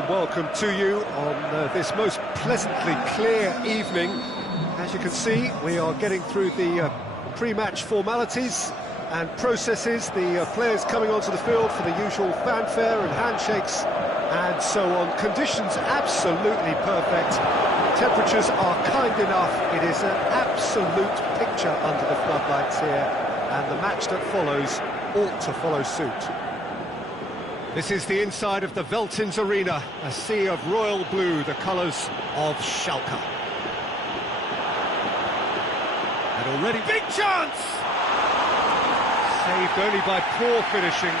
warm welcome to you on this most pleasantly clear evening. As you can see, we are getting through the pre-match formalities and processes, the players coming onto the field for the usual fanfare and handshakes and so on. Conditions absolutely perfect. Temperatures are kind enough. It is an absolute picture under the floodlights here, and the match that follows ought to follow suit. This is the inside of the Veltins Arena, a sea of royal blue, the colours of Schalke. And already big chance! Saved only by poor finishing.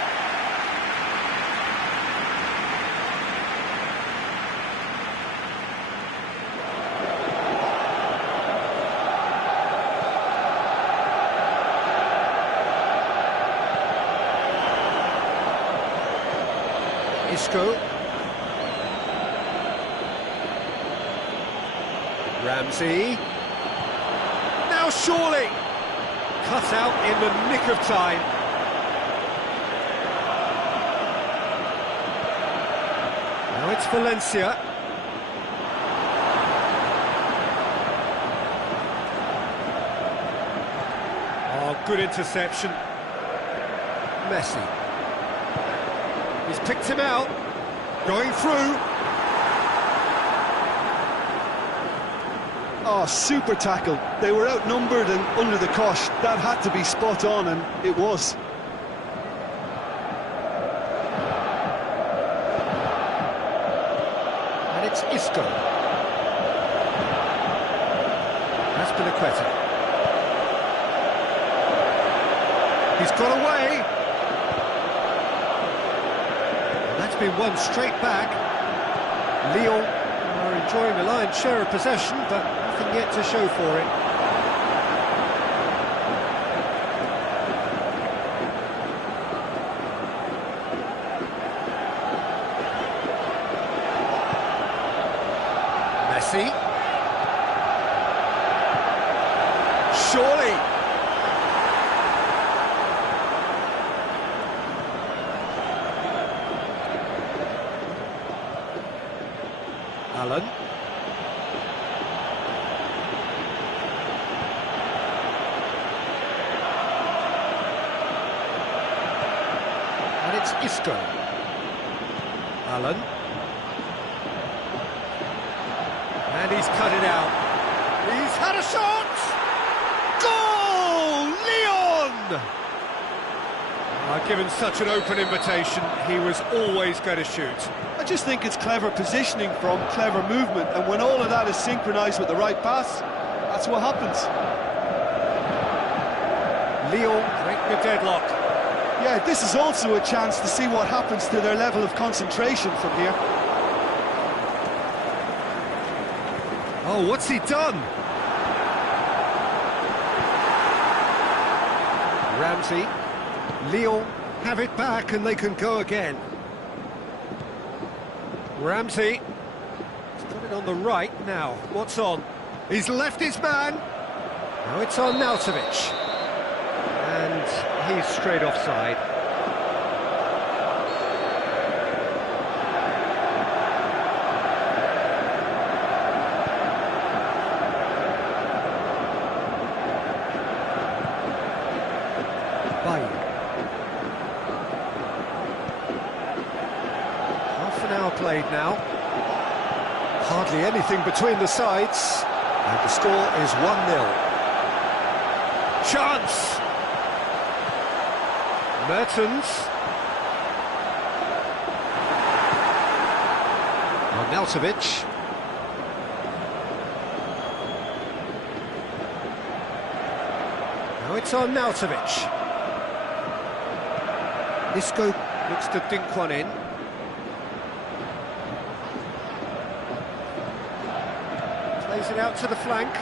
Isco. Ramsey. Now surely! Cut out in the nick of time. Now it's Valencia. Oh, good interception. Messi. He's picked him out, going through. Oh, super tackle. They were outnumbered and under the cosh. That had to be spot on, and it was. And it's Isco. That's Pinaqueta. He's got away. Been won straight back. Lyon are enjoying a lion's share of possession, but nothing yet to show for it. Messi. Surely. Allen. And it's Isco. Allen. And he's cut it out. He's had a shot! Goal! Leon! Given such an open invitation, he was always going to shoot. I just think it's clever positioning from clever movement, and when all of that is synchronised with the right pass, that's what happens. Lyon break the deadlock. Yeah, this is also a chance to see what happens to their level of concentration from here. Oh, what's he done? Ramsey. Lyon have it back and they can go again. Ramsey. He's got it on the right now. What's on? He's left his man. Now it's on Nautovic. And he's straight offside. Half an hour played now. Hardly anything between the sides. And the score is 1-0. Chance! Mertens. Arnautovic. Now it's Arnautovic. Isco looks to dink one in. Plays it out to the flank.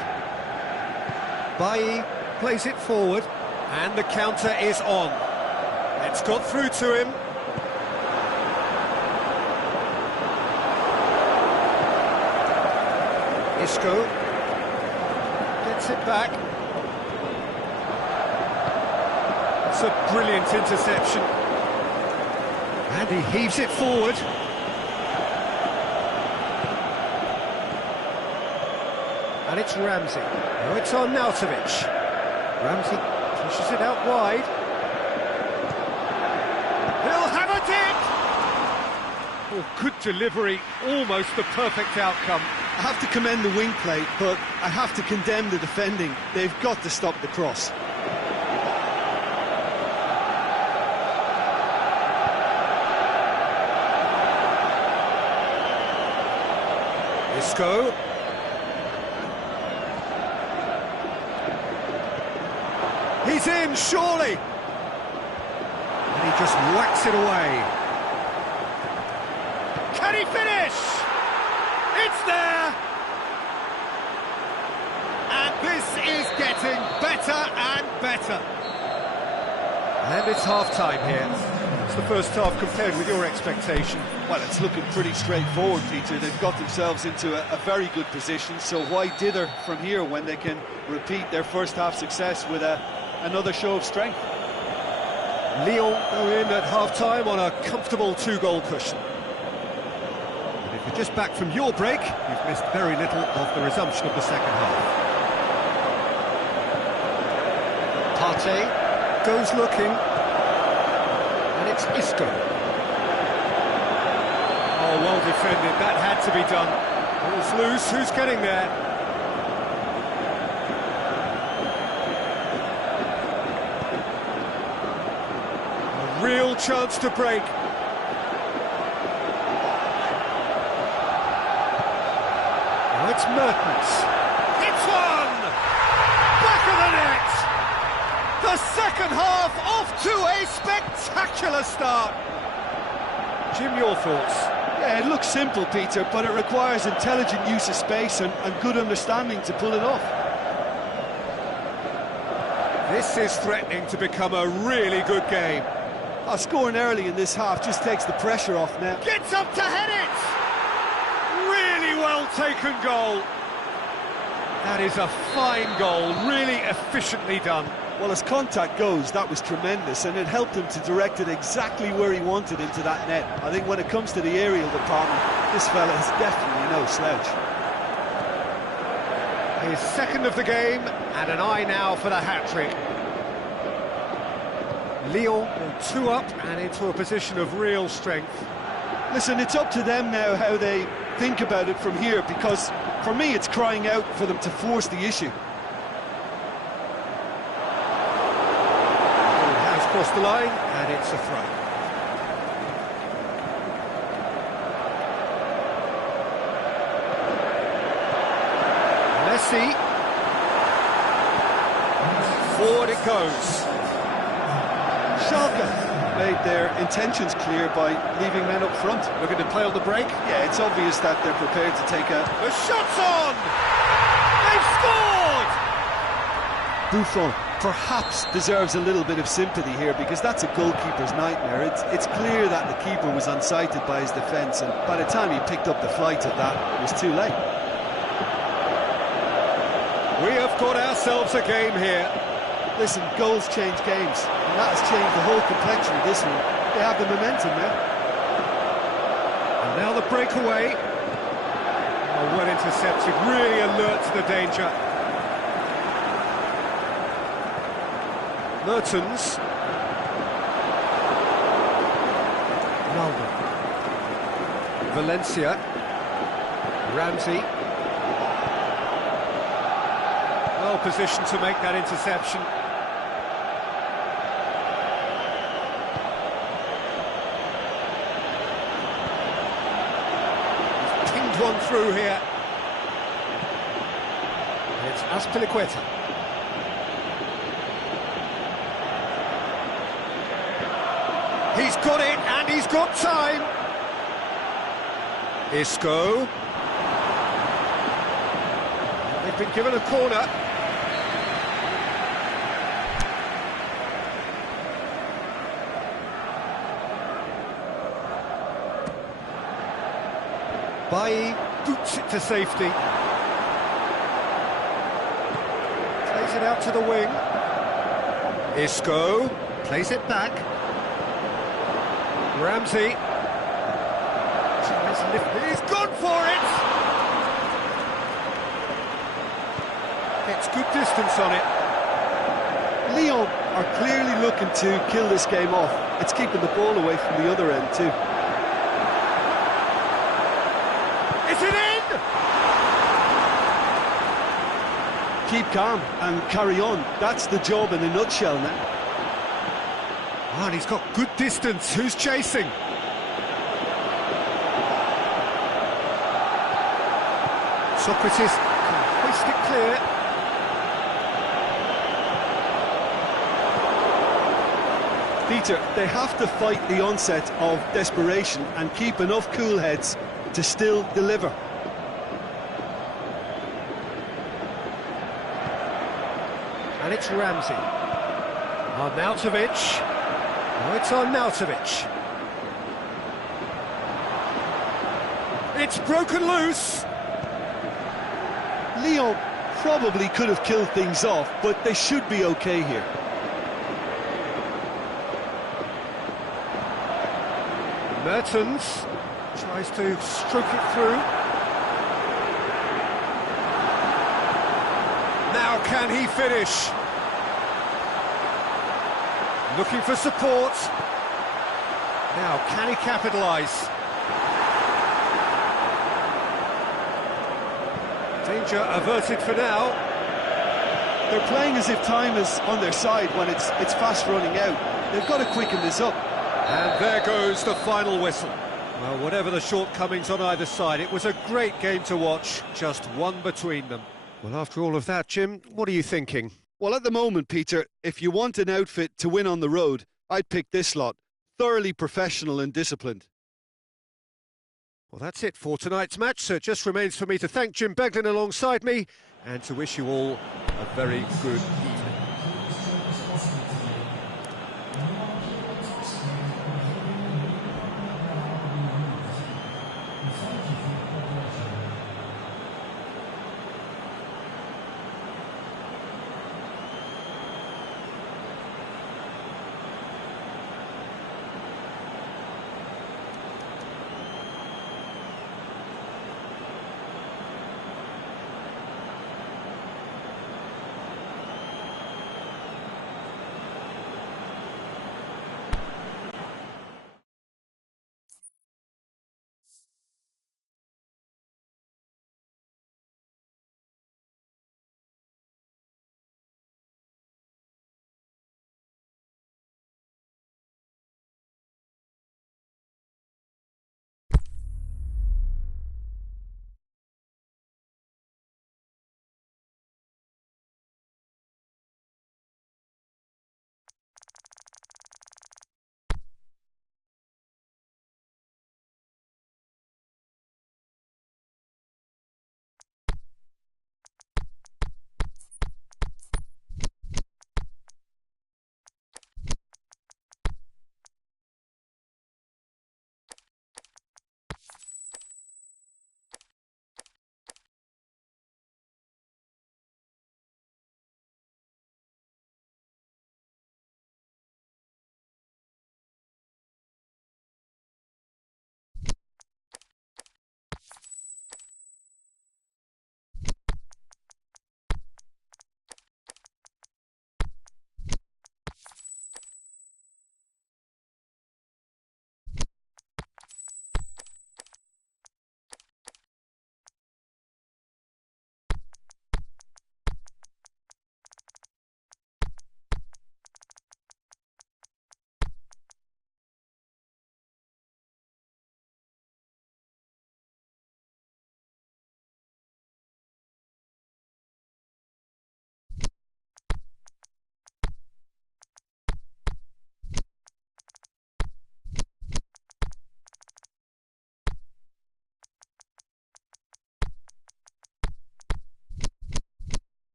Bailly plays it forward, and the counter is on. It's got through to him. Isco gets it back. It's a brilliant interception. And he heaves it forward. And it's Ramsey. Now it's on Nautovic. Ramsey pushes it out wide. He'll have a dig! Oh, good delivery, almost the perfect outcome. I have to commend the wing play, but I have to condemn the defending. They've got to stop the cross. Isco. He's in, surely! And he just whacks it away. Can he finish? It's there! And this is getting better and better. And it's half-time here. It's the first half compared with your expectation. Well, it's looking pretty straightforward, Peter. They've got themselves into a very good position, so why dither from here when they can repeat their first half success with another show of strength? Lyon go in at half-time on a comfortable 2-goal cushion. And if you're just back from your break, you've missed very little of the resumption of the second half. Partey goes looking, and it's Isco. Oh, well defended, that had to be done. Ball's loose, who's getting there? A real chance to break. Now it's Mertens. It's one! Back of the net! The second half off to a spectacular start. Jim, your thoughts? Yeah, it looks simple, Peter, but it requires intelligent use of space and good understanding to pull it off. This is threatening to become a really good game. Scoring early in this half just takes the pressure off now. Gets up to head it! Really well taken goal. That is a fine goal, really efficiently done. Well, as contact goes, that was tremendous, and it helped him to direct it exactly where he wanted into that net. I think when it comes to the aerial department, this fella is definitely no slouch. His second of the game, and an eye now for the hat-trick. Lyon go 2 up and into a position of real strength. Listen, it's up to them now how they think about it from here, because for me it's crying out for them to force the issue. Across the line, and it's a throw. Messi. Forward it goes. Schalke made their intentions clear by leaving men up front. Looking to play on the break. Yeah, it's obvious that they're prepared to take a... The shot's on! They've scored! Buffon perhaps deserves a little bit of sympathy here, because that's a goalkeeper's nightmare. It's clear that the keeper was unsighted by his defence, and by the time he picked up the flight of that, it was too late. We have got ourselves a game here. Listen, goals change games, and that has changed the whole complexion of this one. They have the momentum now. And now the breakaway. Oh, well intercepted, really alert to the danger. Mertens. Ronaldo. Valencia. Ramsey. Well positioned to make that interception. He's pinged one through here. It's Azpilicueta. He's got it, and he's got time. Isco. They've been given a corner. Bailly boots it to safety. Plays it out to the wing. Isco plays it back. Ramsey. He's gone for it! Gets good distance on it. Lyon are clearly looking to kill this game off. It's keeping the ball away from the other end too. Is it in? Keep calm and carry on. That's the job in a nutshell now. Oh, and he's got good distance. Who's chasing? Socrates can hoist it clear. Peter, they have to fight the onset of desperation and keep enough cool heads to still deliver. And it's Ramsey. Arnautovic. Oh, it's Arnautovic. It's broken loose. Lyon probably could have killed things off, but they should be okay here. Mertens tries to stroke it through. Now can he finish? Looking for support. Now can he capitalise? Danger averted for now. They're playing as if time is on their side when it's fast running out. They've got to quicken this up. And there goes the final whistle. Well, whatever the shortcomings on either side, it was a great game to watch, just one between them. Well, after all of that, Jim, what are you thinking? Well, at the moment, Peter, if you want an outfit to win on the road, I'd pick this lot. Thoroughly professional and disciplined. Well, that's it for tonight's match, so it just remains for me to thank Jim Beglin alongside me and to wish you all a very good evening.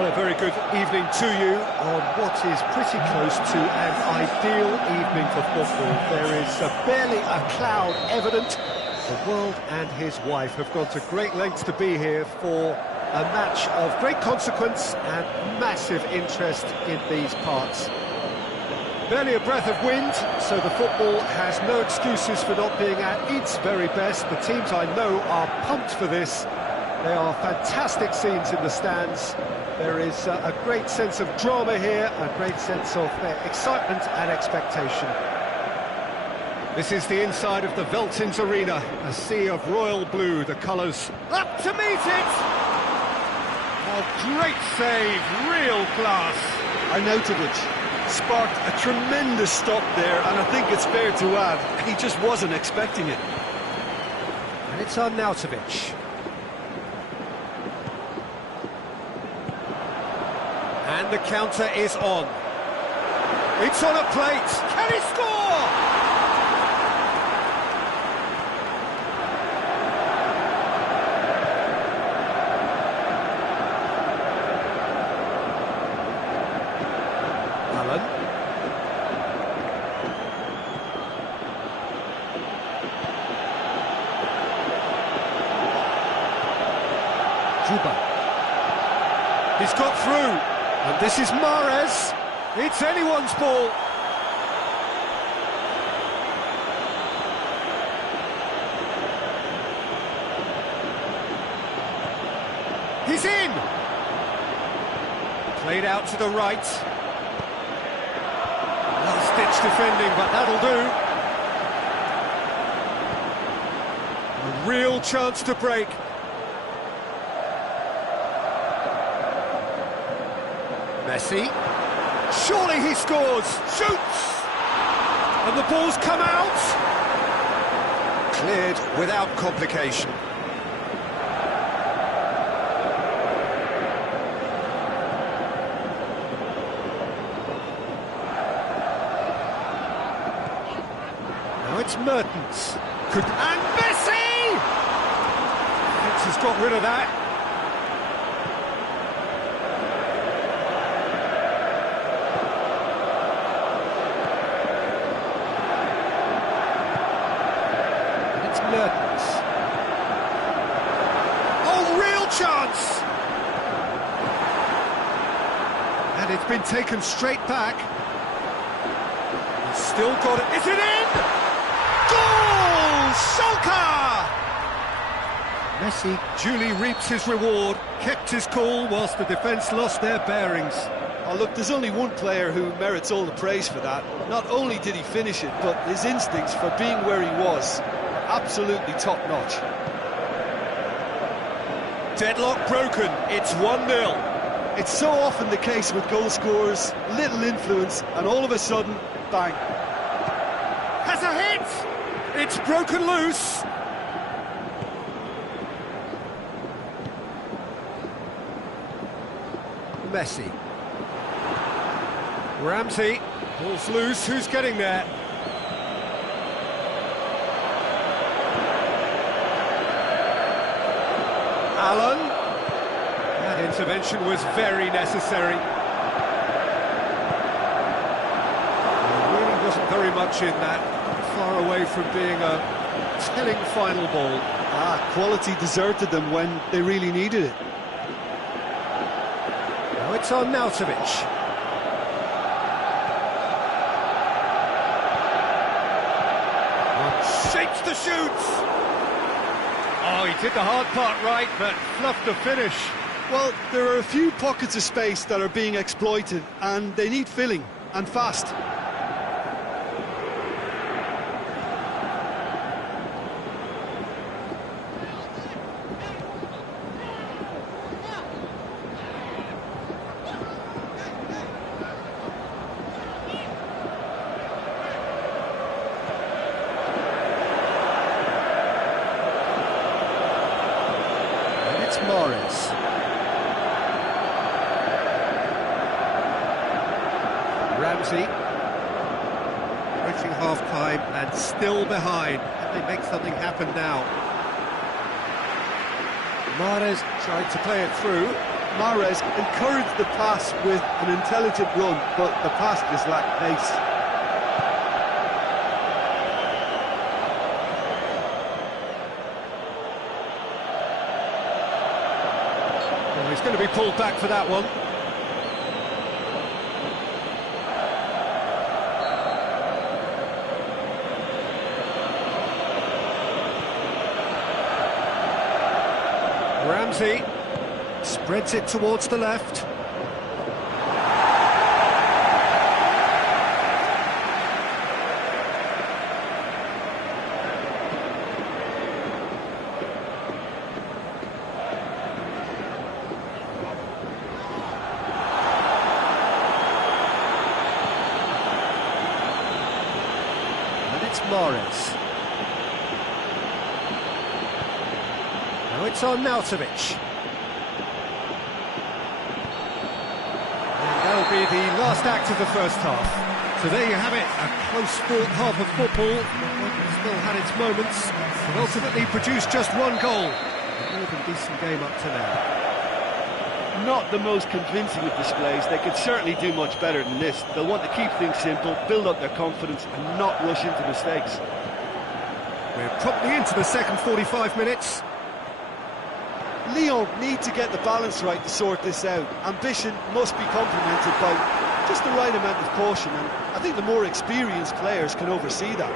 Well, a very good evening to you on what is pretty close to an ideal evening for football. There is barely a cloud evident. The world and his wife have gone to great lengths to be here for a match of great consequence and massive interest in these parts. Barely a breath of wind, so the football has no excuses for not being at its very best. The teams I know are pumped for this. There are fantastic scenes in the stands. There is a great sense of drama here, a great sense of excitement and expectation. This is the inside of the Veltins Arena, a sea of royal blue, the colours up to meet it! Oh, great save, real class. Arnautovic sparked a tremendous stop there, and I think it's fair to add, he just wasn't expecting it. And it's Arnautovic. And the counter is on. It's on a plate. Can he score? Allen. Juba. He's got through. And this is Mahrez. It's anyone's ball. He's in. Played out to the right. Last-ditch defending, but that'll do. A real chance to break. Messi, surely he scores, shoots, and the ball's come out. Cleared without complication. Now it's Mertens, and Messi! Fitz has got rid of that. Mertens. Oh, real chance! And it's been taken straight back. He's still got it. Is it in? Goal! Schalke! Messi duly reaps his reward, kept his cool whilst the defence lost their bearings. Oh, look, there's only one player who merits all the praise for that. Not only did he finish it, but his instincts for being where he was, absolutely top-notch. Deadlock broken, it's 1-0. It's so often the case with goal scorers, little influence, and all of a sudden, bang. Has a hit! It's broken loose. Messi. Ramsey, ball's loose, who's getting there? Allen. That intervention was very necessary. There really wasn't very much in that, far away from being a telling final ball. Quality deserted them when they really needed it. Now it's Arnautovic. Shapes the shoots. Oh, he did the hard part right, but fluffed the finish. Well, there are a few pockets of space that are being exploited, and they need filling, and fast. Mahrez. Ramsey. Approaching half-time and still behind. Can they make something happen now? Mahrez tried to play it through. Mahrez encouraged the pass with an intelligent run, but the pass just lacked pace. Well, he's going to be pulled back for that one. Ramsey spreads it towards the left. And it's Mahrez. Now it's on Nautovic. And that'll be the last act of the first half. So there you have it, a close-fought half of football. It still had its moments, but ultimately produced just one goal. A more than decent game up to now. Not the most convincing of displays. They could certainly do much better than this. They'll want to keep things simple, build up their confidence and not rush into mistakes. We're promptly into the second 45 minutes. Lyon need to get the balance right to sort this out. Ambition must be complemented by just the right amount of caution, and I think the more experienced players can oversee that.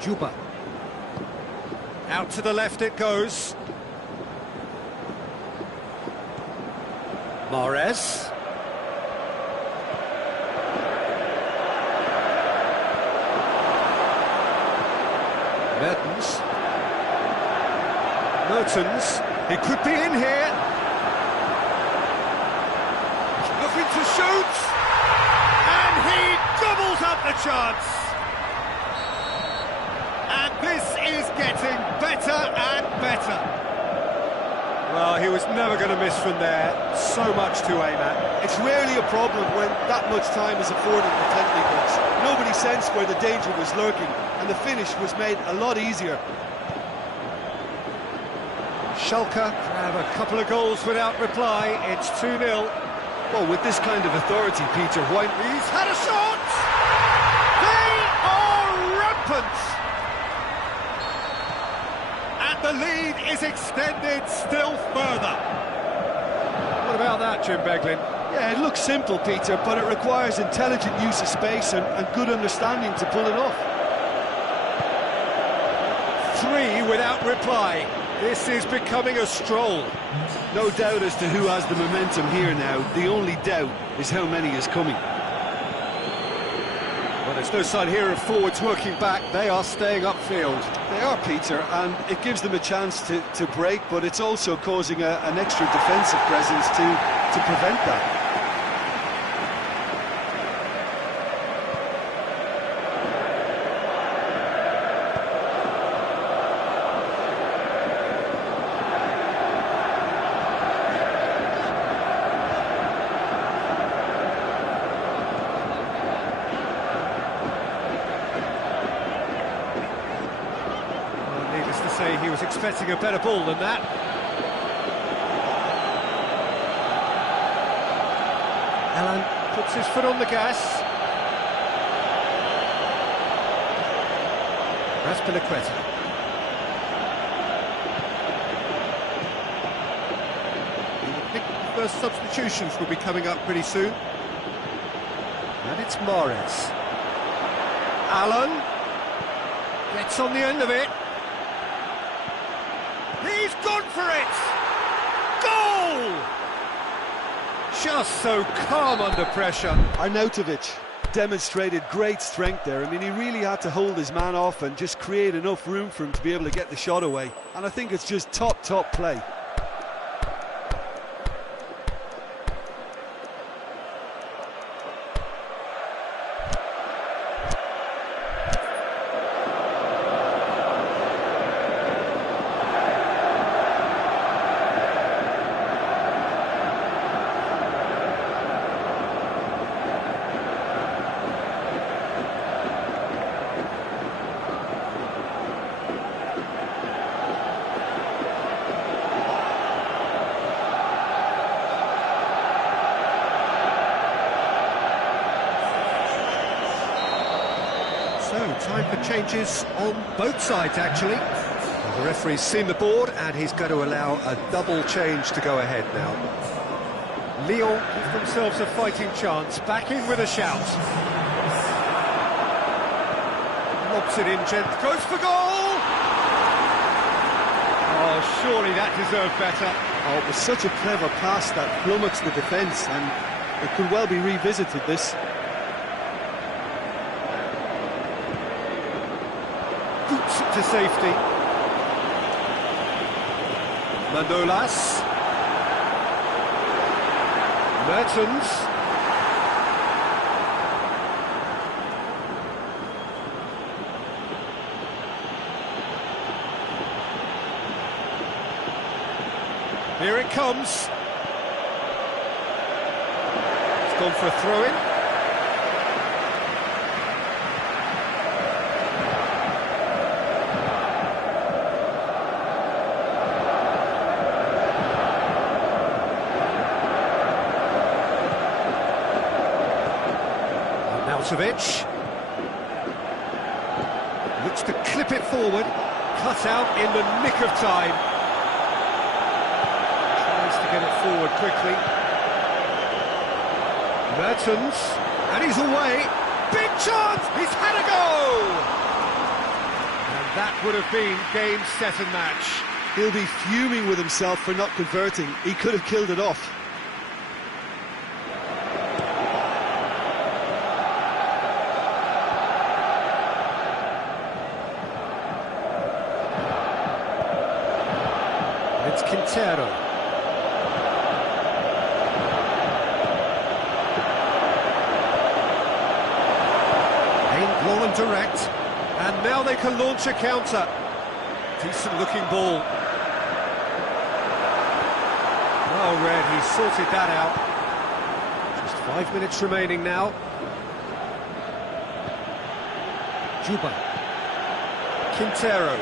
Juba. Out to the left it goes. Mahrez. Mertens. Mertens. He could be in here. Looking to shoot. And he gobbles up the chance. And this is getting better and better. Well, he was never going to miss from there. So much to aim at. It's rarely a problem when that much time is afforded in the penalty box. Nobody sensed where the danger was lurking, and the finish was made a lot easier. Schalke have a couple of goals without reply. It's 2-0. Well, with this kind of authority, Peter, why... He's had a shot! They are rampant! And the lead is extended still further. What about that, Jim Beglin? Yeah, it looks simple, Peter, but it requires intelligent use of space and good understanding to pull it off. 3 without reply. This is becoming a stroll. No doubt as to who has the momentum here now. The only doubt is how many is coming. Well, there's no sign here of forwards working back. They are staying upfield. They are, Peter, and it gives them a chance to break, but it's also causing an extra defensive presence to prevent that. He was expecting a better ball than that. Alan puts his foot on the gas. Raspilicueta. You would think the first substitutions will be coming up pretty soon. And it's Mahrez. Alan gets on the end of it. He's gone for it! Goal! Just so calm under pressure. Arnautovic demonstrated great strength there. I mean, he really had to hold his man off and just create enough room for him to be able to get the shot away. And I think it's just top play. time for changes on both sides, actually. The referee's seen the board, and he's going to allow a double change to go ahead now. Lyon give themselves a fighting chance, back in with a shout. Lobs it in, goes for goal! Oh, surely that deserved better. Oh, it was such a clever pass that flummoxed the defence, and it could well be revisited, this. Boots it to safety. Manolas. Mertens. Here it comes. It's gone for a throw-in. Arnautovic looks to clip it forward, cut out in the nick of time. Tries to get it forward quickly. Mertens, and he's away. Big chance! He's had a go! And that would have been game, set and match. He'll be fuming with himself for not converting. He could have killed it off. It's Quintero. Aimed long and direct, and now they can launch a counter. Decent looking ball. Well read, he sorted that out. Just 5 minutes remaining now. Juba. Quintero.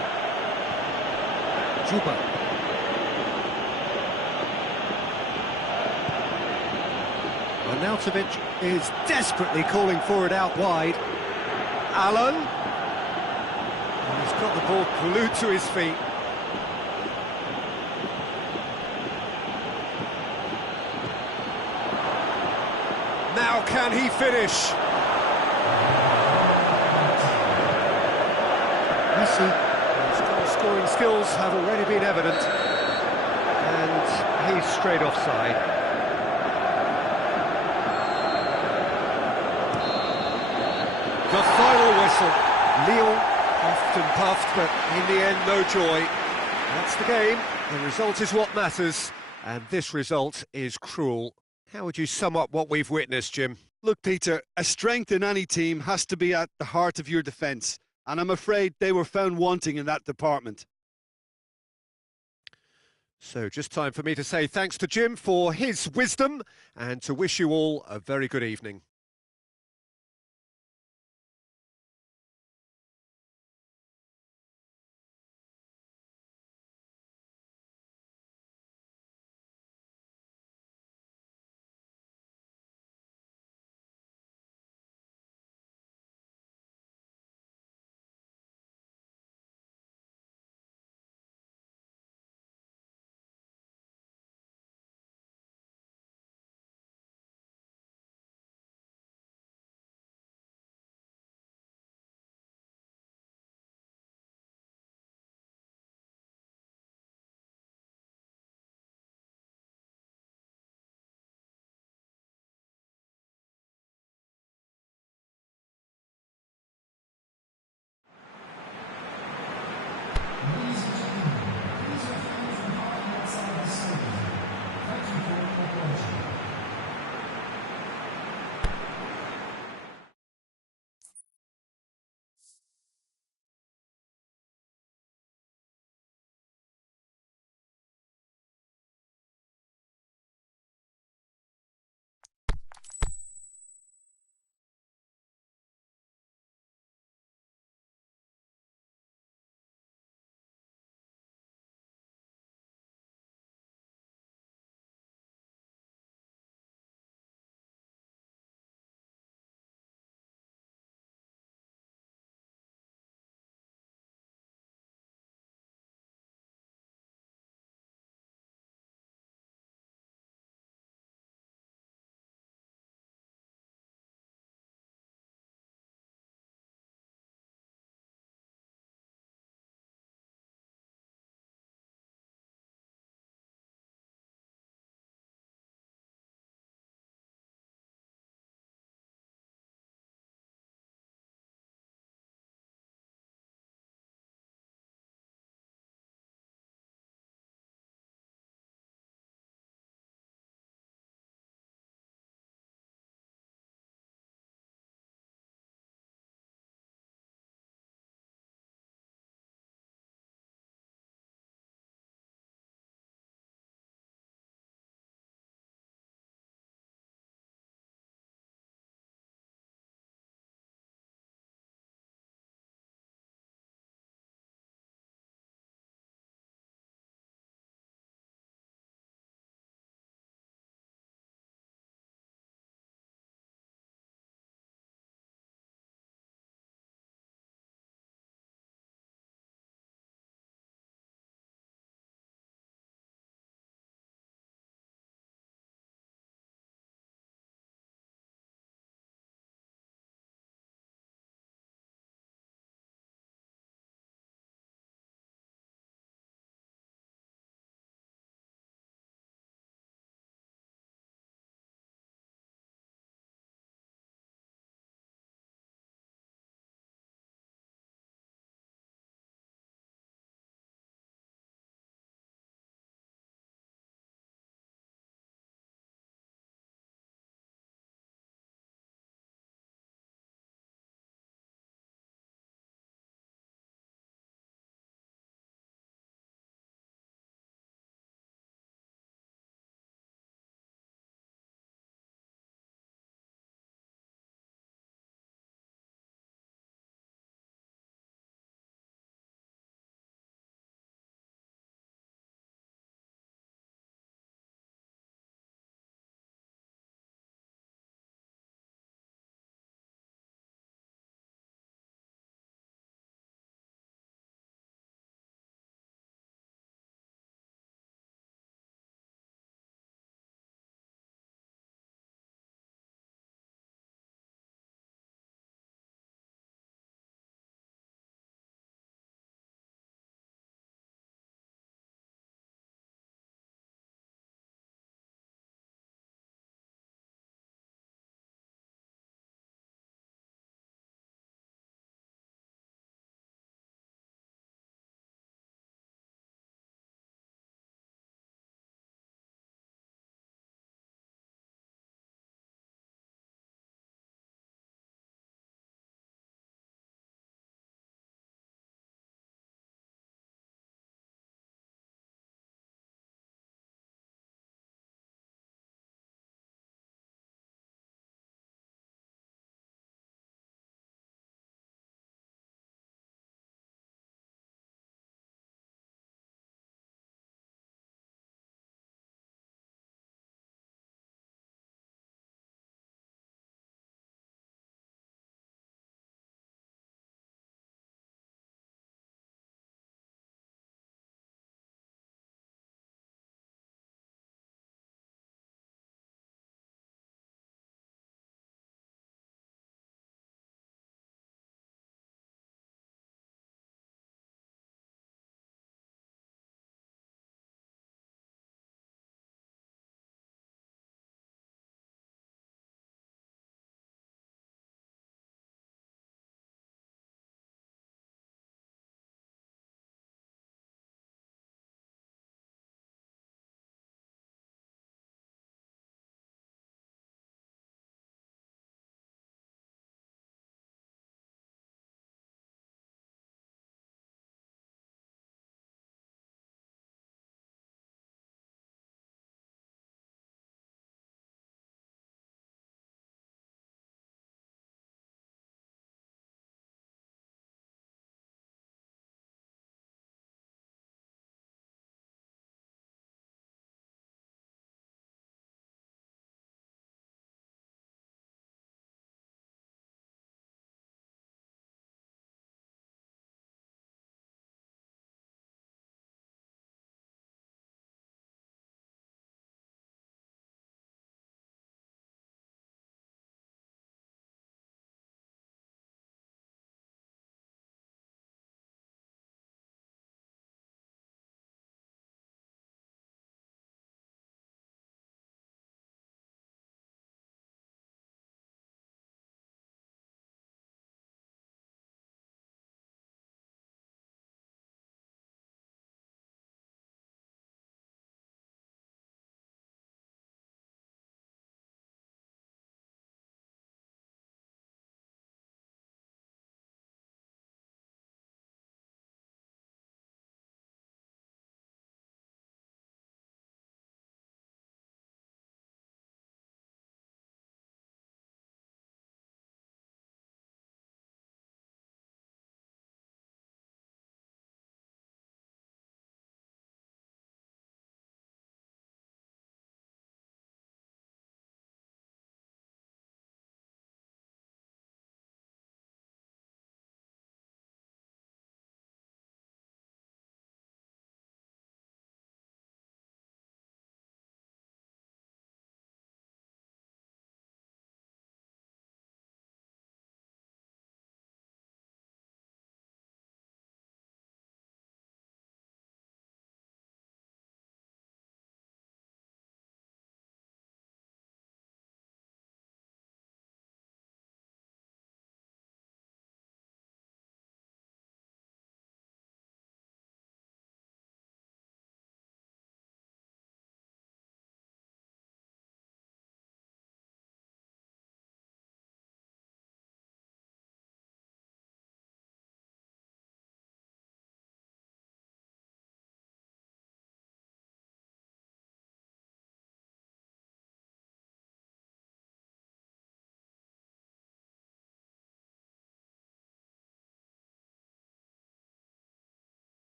Juba. Arnautovic is desperately calling for it out wide. Allen. He's got the ball glued to his feet. Now can he finish? His scoring skills have already been evident. And he's straight offside. The final whistle. Lyon puffed and puffed, but in the end, no joy. That's the game. The result is what matters, and this result is cruel. How would you sum up what we've witnessed, Jim? Look, Peter, a strength in any team has to be at the heart of your defence, and I'm afraid they were found wanting in that department. So just time for me to say thanks to Jim for his wisdom, and to wish you all a very good evening.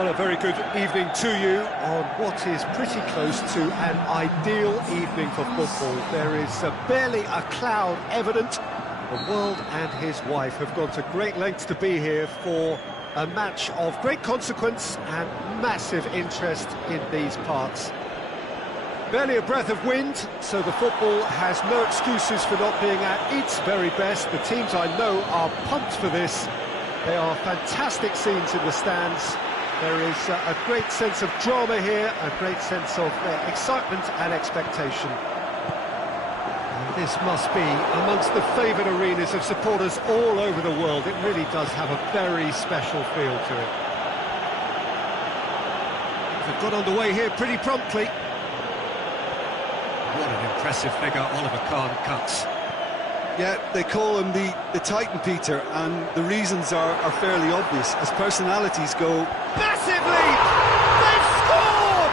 Well, a very good evening to you on what is pretty close to an ideal evening for football. There is barely a cloud evident. The world and his wife have gone to great lengths to be here for a match of great consequence and massive interest in these parts. Barely a breath of wind, so the football has no excuses for not being at its very best. The teams I know are pumped for this. They are fantastic scenes in the stands. There is a great sense of drama here, a great sense of excitement and expectation. And this must be amongst the favoured arenas of supporters all over the world. It really does have a very special feel to it. They've got underway here pretty promptly. What an impressive figure Oliver Kahn cuts. Yeah, they call him the Titan, Peter, and the reasons are fairly obvious. As personalities go, massive lead! They've scored!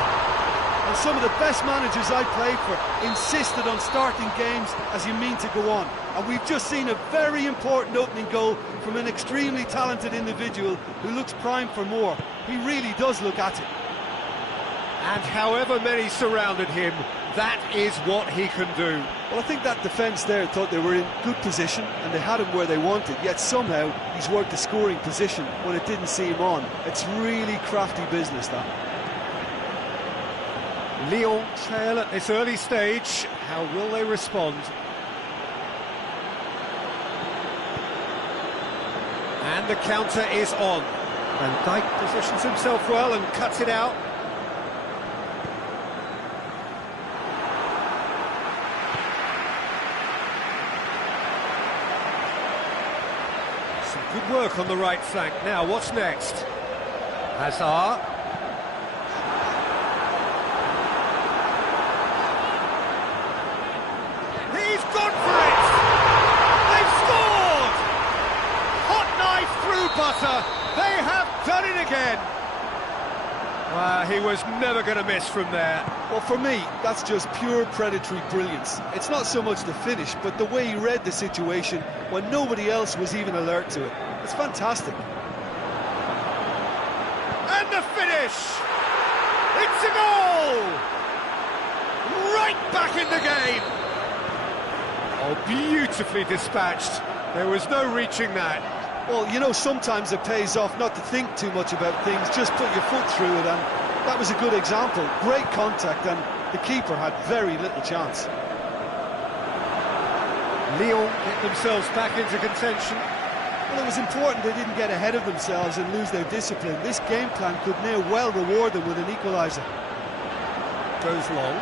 And some of the best managers I played for insisted on starting games as you mean to go on. And we've just seen a very important opening goal from an extremely talented individual who looks primed for more. He really does look at it. And however many surrounded him, that is what he can do. Well, I think that defence there thought they were in good position and they had him where they wanted, yet somehow he's worked the scoring position when it didn't see him on. It's really crafty business, that. Lyon trail at this early stage. How will they respond? And the counter is on. Van Dijk positions himself well and cuts it out. Good work on the right flank. Now, what's next? Hazard. He's gone for it! They've scored! Hot knife through butter. They have done it again. He was never going to miss from there. Well, for me, that's just pure predatory brilliance. It's not so much the finish, but the way he read the situation when nobody else was even alert to it. It's fantastic. And the finish! It's a goal! Right back in the game! Oh, beautifully dispatched. There was no reaching that. Well, you know, sometimes it pays off not to think too much about things, just put your foot through it, and that was a good example. Great contact, and the keeper had very little chance. Lyon get themselves back into contention. Well, it was important they didn't get ahead of themselves and lose their discipline. This game plan could now well reward them with an equaliser. Goes long.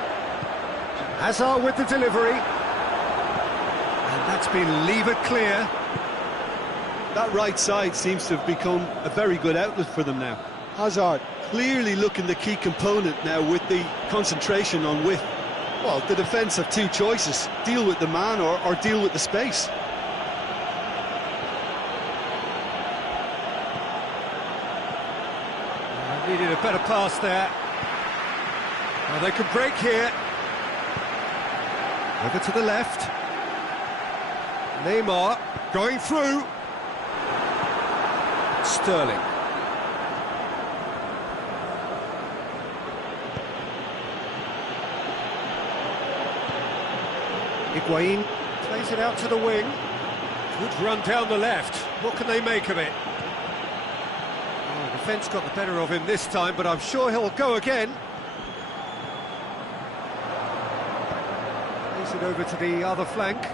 Hazard with the delivery. And that's been levered clear. That right side seems to have become a very good outlet for them now. Hazard clearly looking the key component now with the concentration on width. Well, the defence have two choices: deal with the man or deal with the space. Needed a better pass there. Well, they can break here. Over to the left. Neymar going through. Sterling. Higuain plays it out to the wing. Good run down the left. What can they make of it? Oh, the defence got the better of him this time, but I'm sure he'll go again. Plays it over to the other flank.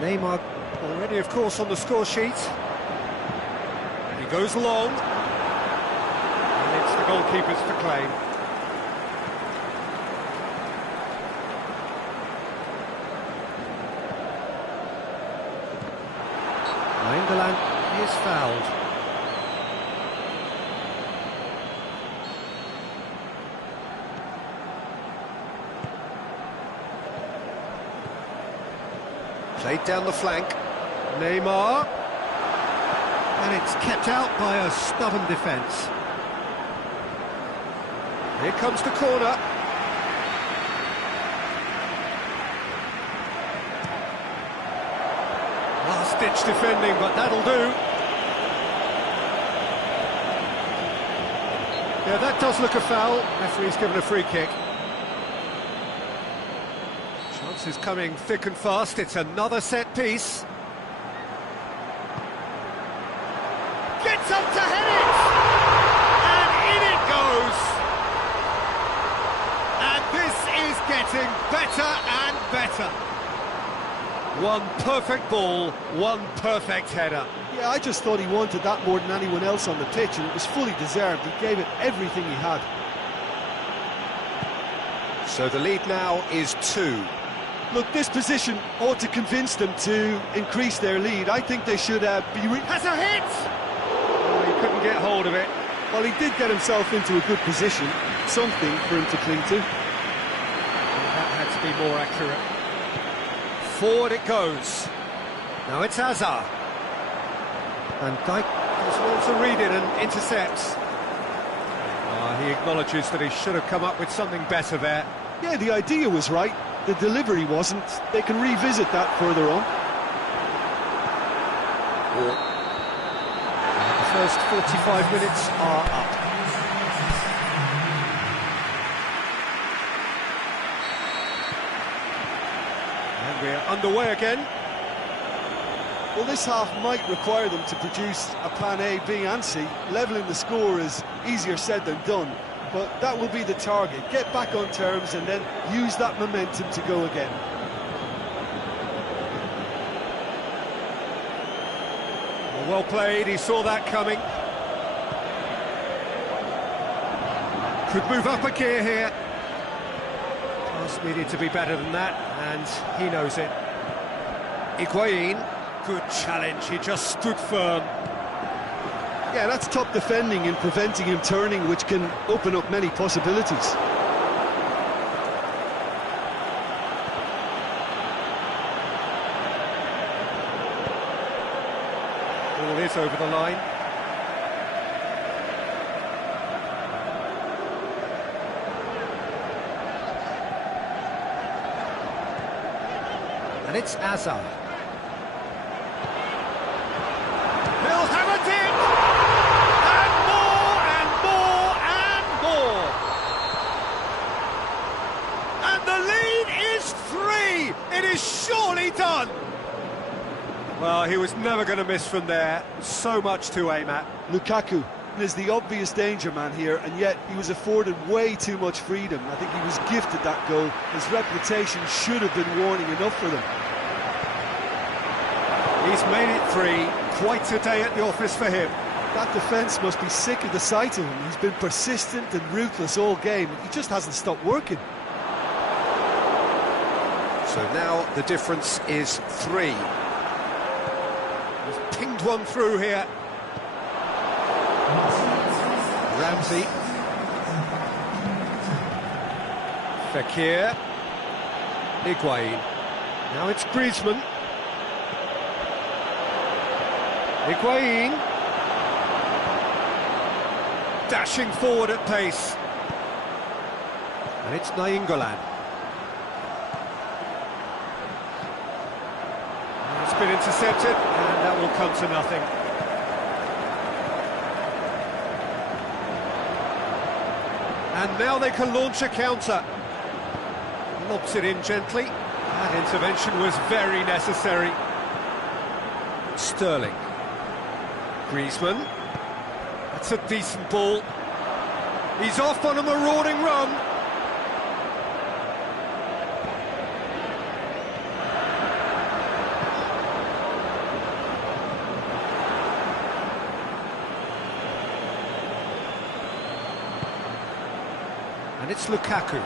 Neymar already, of course, on the score sheet. He goes long. And it's the goalkeepers to claim. Nainggolan is fouled. Played down the flank. Neymar. And it's kept out by a stubborn defence. Here comes the corner. Last-ditch defending, but that'll do. Yeah, that does look a foul. Referee's given a free kick. Chance is coming thick and fast. It's another set piece. Gets up to head it! And in it goes! And this is getting better and better. One perfect ball, one perfect header. Yeah, I just thought he wanted that more than anyone else on the pitch, and it was fully deserved. He gave it everything he had. So the lead now is 2. Look, this position ought to convince them to increase their lead. I think they should be... Has a hit! Oh, he couldn't get hold of it. Well, he did get himself into a good position. Something for him to cling to. That had to be more accurate. Forward it goes. Now it's Hazard. And Dijk does well to read it and intercepts. He acknowledges that he should have come up with something better there. Yeah, the idea was right. The delivery wasn't. They can revisit that further on. The first 45 minutes are up. And we're underway again. Well, this half might require them to produce a plan A, B and C. Levelling the score is easier said than done, but that will be the target. Get back on terms and then use that momentum to go again. Well played, he saw that coming. Could move up a gear here. Pass needed to be better than that, and he knows it. Higuain. Good challenge, he just stood firm. Yeah, that's top defending and preventing him turning, which can open up many possibilities. Ball is over the line. And it's Hazard. Surely done! Well, he was never going to miss from there. So much to aim at. Lukaku is the obvious danger man here, and yet he was afforded way too much freedom. I think he was gifted that goal. His reputation should have been warning enough for them. He's made it 3. Quite a day at the office for him. That defence must be sick of the sight of him. He's been persistent and ruthless all game. He just hasn't stopped working. So now the difference is 3. He's pinged one through here. Ramsey. Fekir. Higuain. Now it's Griezmann. Higuain. Dashing forward at pace. And it's Nainggolan. Been intercepted, and that will come to nothing. And now they can launch a counter. Lobs it in gently. That intervention was very necessary. Sterling. Griezmann. That's a decent ball. He's off on a marauding run. And it's Lukaku.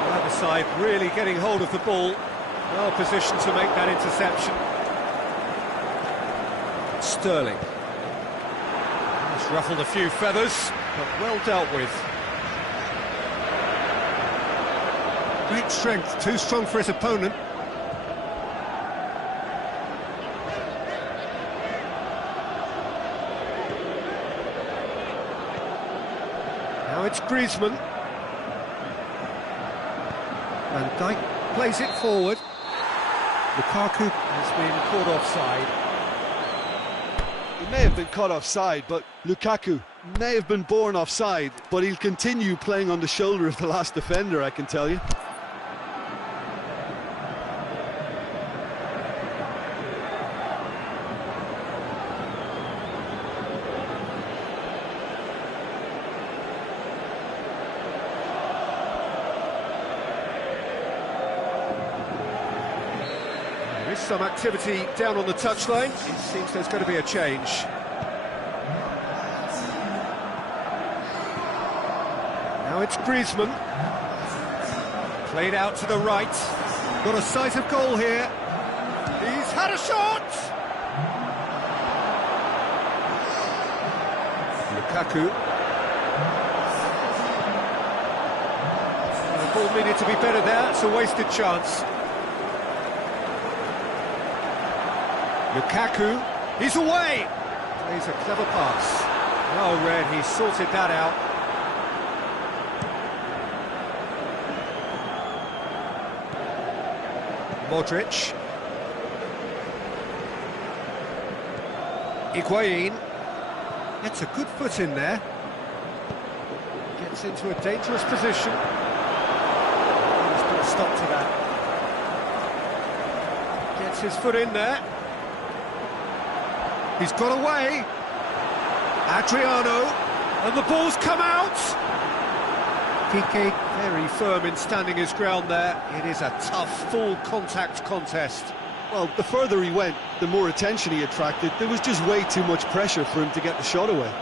The other side really getting hold of the ball. Well positioned to make that interception. Sterling. He's ruffled a few feathers, but well dealt with. Great strength, too strong for his opponent. Now it's Griezmann. Van Dijk plays it forward. Lukaku has been caught offside. He may have been caught offside, but Lukaku may have been born offside, but he'll continue playing on the shoulder of the last defender, I can tell you. There is some activity down on the touchline. It seems there's going to be a change. Now it's Griezmann. Played out to the right. Got a sight of goal here. He's had a shot! Lukaku. The ball needed to be better there. It's a wasted chance. Lukaku, he's away! Plays a clever pass. Well read, he sorted that out. Modric. Higuain. Gets a good foot in there. Gets into a dangerous position. He's put a stop to that. Gets his foot in there. He's got away. Adriano, and the ball's come out. Kike very firm in standing his ground there. It is a tough, full contact contest. Well, the further he went, the more attention he attracted. There was just way too much pressure for him to get the shot away.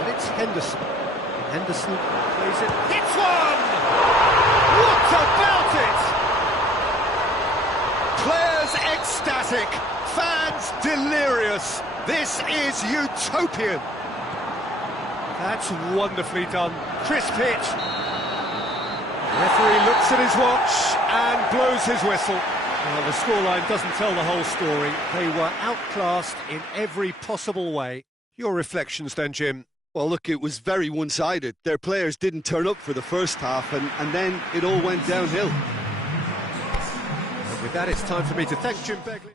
And it's Henderson. Henderson plays it. Hits one! What about it? Players ecstatic, fans delirious. This is utopian. That's wonderfully done. Crisp hit. Referee looks at his watch and blows his whistle. Well, the scoreline doesn't tell the whole story. They were outclassed in every possible way. Your reflections then, Jim? Well, look, it was very one-sided. Their players didn't turn up for the first half, and then it all went downhill. And with that, it's time for me to thank Jim Begley.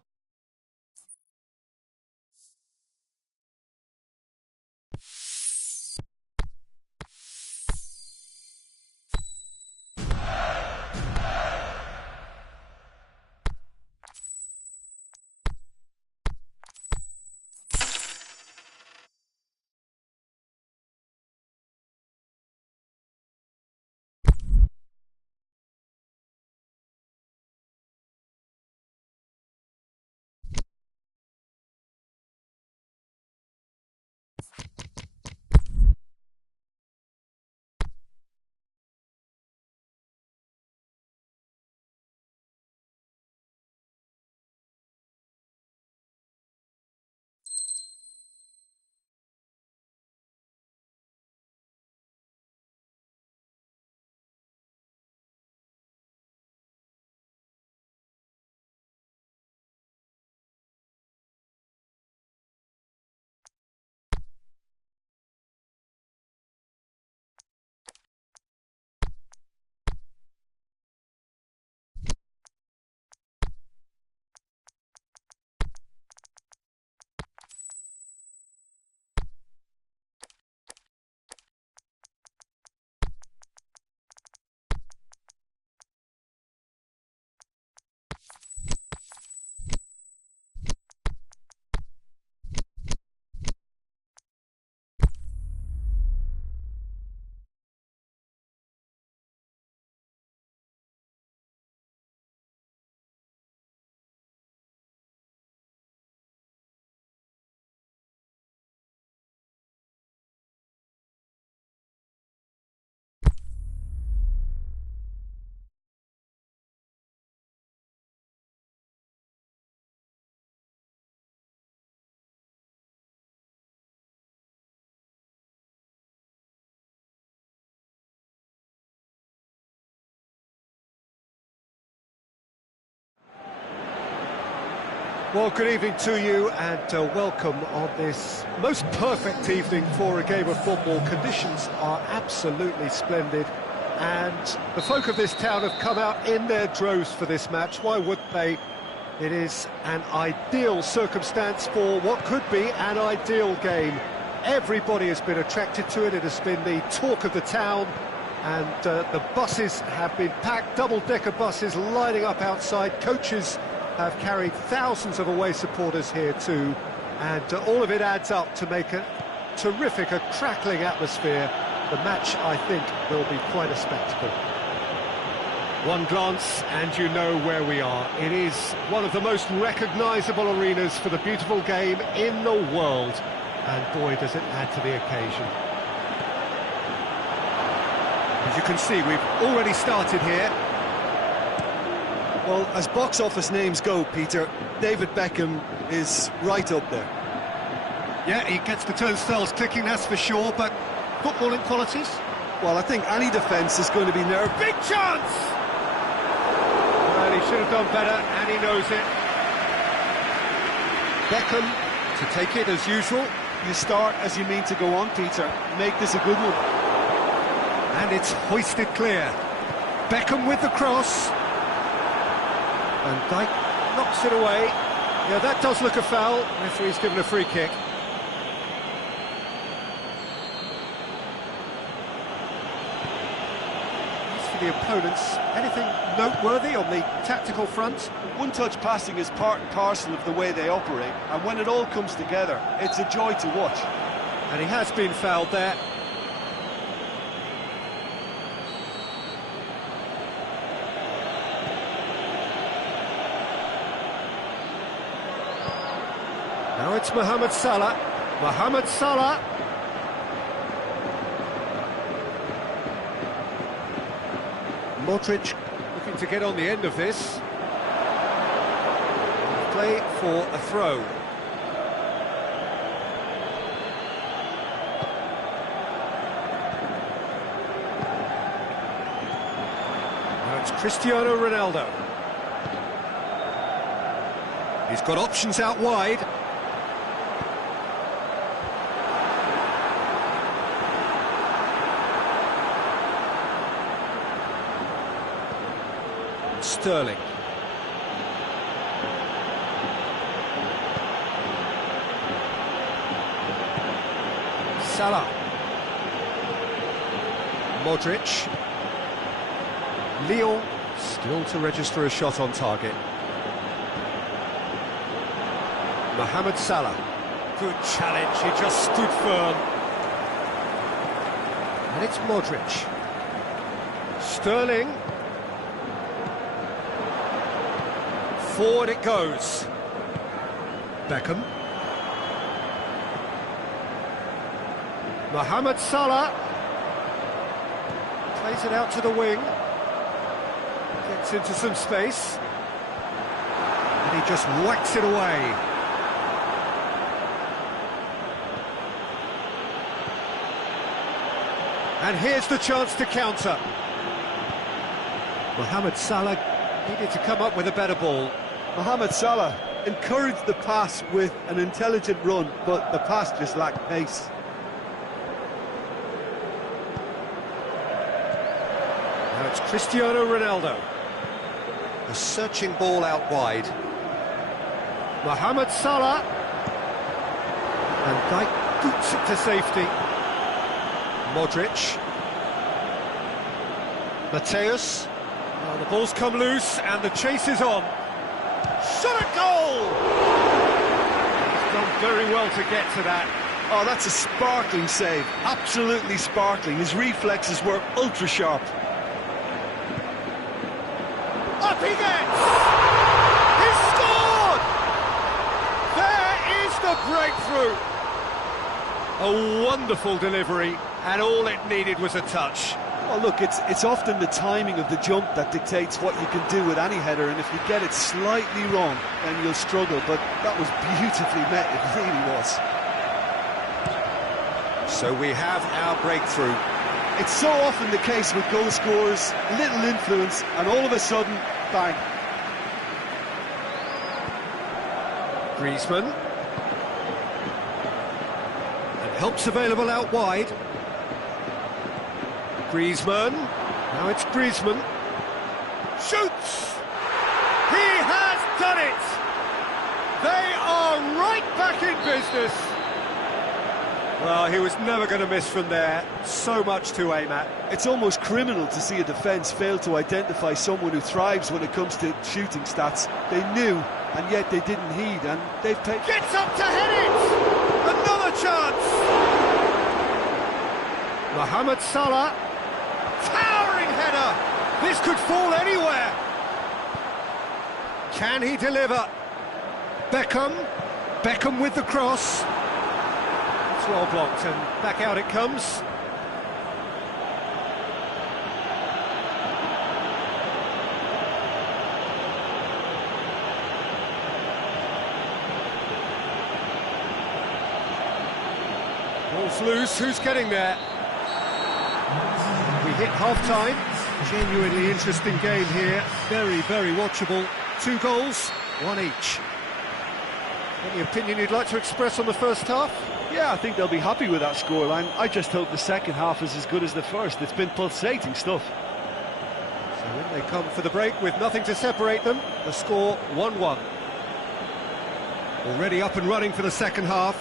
Well, good evening to you and welcome on this most perfect evening for a game of football. Conditions are absolutely splendid and the folk of this town have come out in their droves for this match. Why would they? It is an ideal circumstance for what could be an ideal game. Everybody has been attracted to it. It has been the talk of the town, and the buses have been packed, double-decker buses lining up outside. Coaches have carried thousands of away supporters here too, and all of it adds up to make a terrific, a crackling atmosphere. The match, I think, will be quite a spectacle. One glance and you know where we are. It is one of the most recognisable arenas for the beautiful game in the world, and boy does it add to the occasion. As you can see, we've already started here. Well, as box office names go, Peter, David Beckham is right up there. Yeah, he gets the turnstiles clicking, that's for sure, but footballing qualities? Well, I think any defence is going to be nervous. Big chance! Well, he should have done better, and he knows it. Beckham to take it as usual. You start as you mean to go on, Peter. Make this a good one. And it's hoisted clear. Beckham with the cross. And Dijk knocks it away. Yeah, that does look a foul. Referee's given a free kick. The opponents, anything noteworthy on the tactical front? One-touch passing is part and parcel of the way they operate, and when it all comes together, it's a joy to watch. And he has been fouled there. Now it's Mohamed Salah. Mohamed Salah. Modric looking to get on the end of this. Play for a throw. Now it's Cristiano Ronaldo. He's got options out wide. Sterling. Salah. Modric. Lyon still to register a shot on target. Mohamed Salah. Good challenge, he just stood firm. And it's Modric. Sterling. Forward it goes. Beckham. Mohamed Salah. Plays it out to the wing. Gets into some space. And he just whacks it away. And here's the chance to counter. Mohamed Salah needed to come up with a better ball. Mohamed Salah encouraged the pass with an intelligent run, but the pass just lacked pace. Now it's Cristiano Ronaldo. A searching ball out wide. Mohamed Salah. And Dijk boots it to safety. Modric. Mateus. Well, the ball's come loose and the chase is on. Shot at goal! He's done very well to get to that. Oh, that's a sparkling save. Absolutely sparkling. His reflexes were ultra sharp. Up he gets! He's scored! There is the breakthrough! A wonderful delivery, and all it needed was a touch. Well, look, it's often the timing of the jump that dictates what you can do with any header, and if you get it slightly wrong, then you'll struggle, but that was beautifully met, it really was. So we have our breakthrough. It's so often the case with goal scorers, little influence, and all of a sudden, bang. Griezmann. And help's available out wide. Griezmann. Now it's Griezmann. Shoots! He has done it! back in business. Well, he was never going to miss from there. So much to aim at. It's almost criminal to see a defence fail to identify someone who thrives when it comes to shooting stats. They knew, and yet they didn't heed, and they've paid... Gets up to head it! Another chance! Mohamed Salah. Towering header! This could fall anywhere! Can he deliver? Beckham with the cross. It's well blocked, and back out it comes. Ball's loose, who's getting there? We hit half-time. Genuinely interesting game here. Very, very watchable. 2 goals, 1 each. Any opinion you'd like to express on the first half? Yeah, I think they'll be happy with that scoreline. I just hope the second half is as good as the first. It's been pulsating stuff. So in they come for the break with nothing to separate them. The score 1-1. Already up and running for the second half.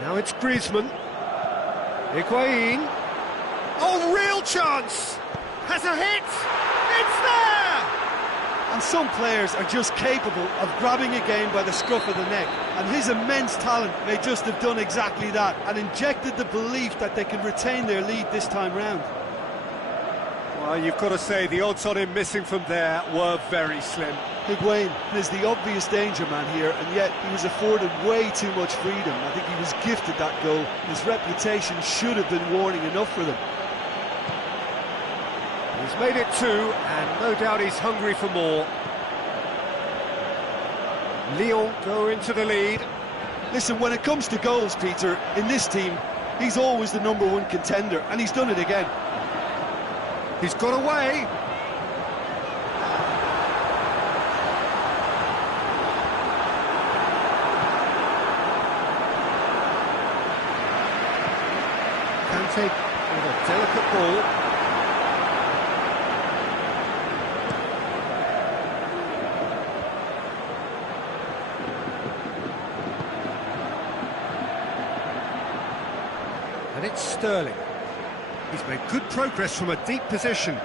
Now it's Griezmann. Higuain. Oh, real chance! Has a hit! It's there! And some players are just capable of grabbing a game by the scruff of the neck, and his immense talent may just have done exactly that and injected the belief that they can retain their lead this time round. Well, you've got to say the odds on him missing from there were very slim. Higuain is the obvious danger man here, and yet he was afforded way too much freedom. I think he was gifted that goal. His reputation should have been warning enough for them. He's made it 2, and no doubt he's hungry for more. Lyon go into the lead. Listen, when it comes to goals, Peter, in this team, he's always the #1 contender, and he's done it again. He's got away. Kante with a delicate ball. And it's Sterling. He's made good progress from a deep position.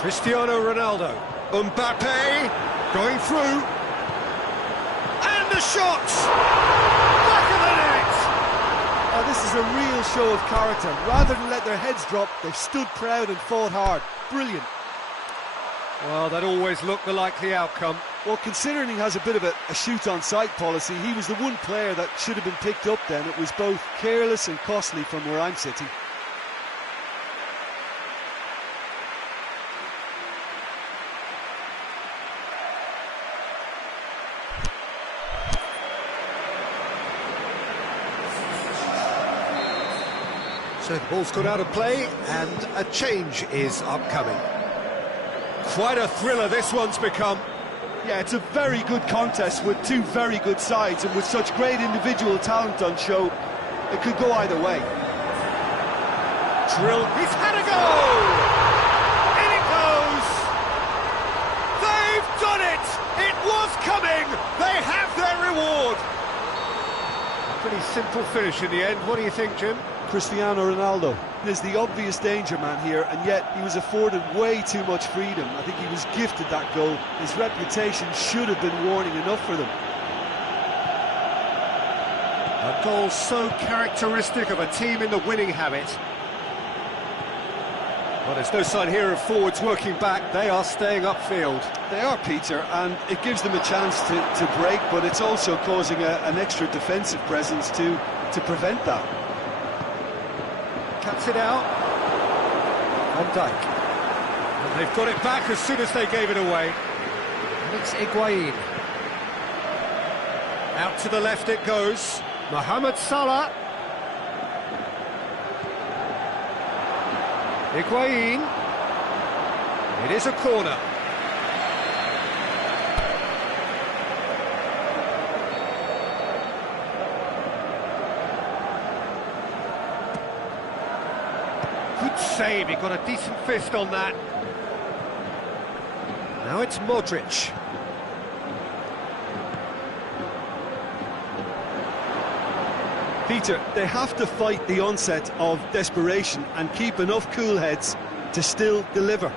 Cristiano Ronaldo. Mbappe going through. And the shot! Back of the net! Oh, this is a real show of character. Rather than let their heads drop, they've stood proud and fought hard. Brilliant. Well, that always looked the likely outcome. Well, considering he has a bit of a shoot-on-sight policy, he was the one player that should have been picked up then. It was both careless and costly from where I'm sitting. So the ball's gone out of play, and a change is upcoming. Quite a thriller this one's become. Yeah, it's a very good contest with 2 very good sides, and with such great individual talent on show, it could go either way. Drill, he's had a goal! In it goes! They've done it! It was coming! They have their reward! A pretty simple finish in the end. What do you think, Jim? Cristiano Ronaldo is the obvious danger man here, and yet he was afforded way too much freedom. I think he was gifted that goal. His reputation should have been warning enough for them. A goal so characteristic of a team in the winning habit. Well, there's no sign here of forwards working back. They are staying upfield. They are, Peter, and it gives them a chance to break, but it's also causing an extra defensive presence to prevent that. Cuts it out. Van Dijk. And they've got it back as soon as they gave it away. And it's Higuain. Out to the left it goes. Mohamed Salah. Higuain. It is a corner. Good save, he got a decent fist on that. Now it's Modric. Peter, they have to fight the onset of desperation and keep enough cool heads to still deliver.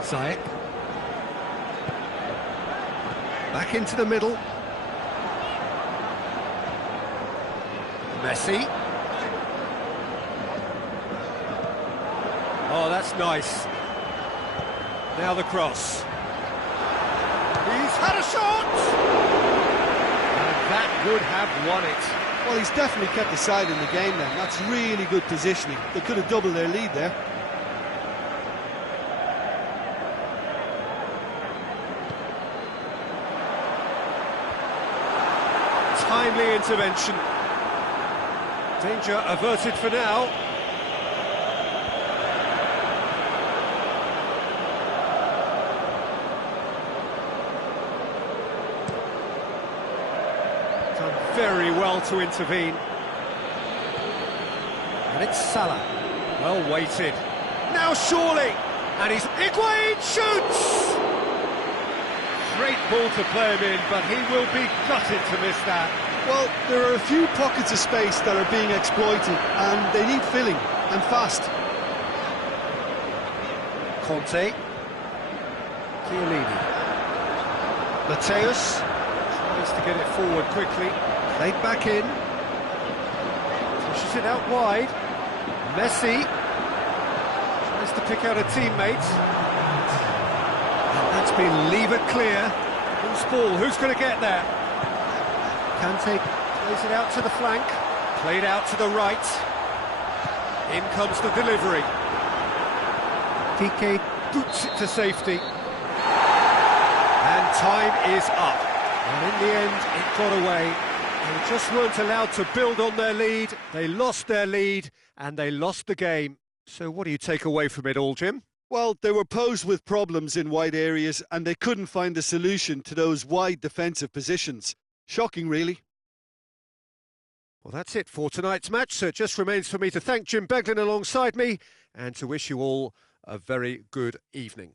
Ziyech. Back into the middle. Messi. Oh, that's nice. Now the cross. He's had a shot! And that would have won it. Well, he's definitely kept the side in the game then. That's really good positioning. They could have doubled their lead there. Timely intervention. Danger averted for now. Done very well to intervene. And it's Salah. Well weighted. Now surely! And he's... Higuain shoots! Great ball to play him in, but he will be gutted to miss that. Well, there are a few pockets of space that are being exploited, and they need filling, and fast. Conte. Chiellini. Mateus tries to get it forward quickly. Played back in. Pushes it out wide. Messi tries to pick out a teammate. And that's been levered clear. Who's ball? Who's going to get there? Kante plays it out to the flank. Played out to the right. In comes the delivery. Piqué boots it to safety. And time is up. And in the end, it got away. They just weren't allowed to build on their lead. They lost their lead, and they lost the game. So what do you take away from it all, Jim? Well, they were posed with problems in wide areas, and they couldn't find a solution to those wide defensive positions. Shocking, really. Well, that's it for tonight's match, so it just remains for me to thank Jim Beglin alongside me and to wish you all a very good evening.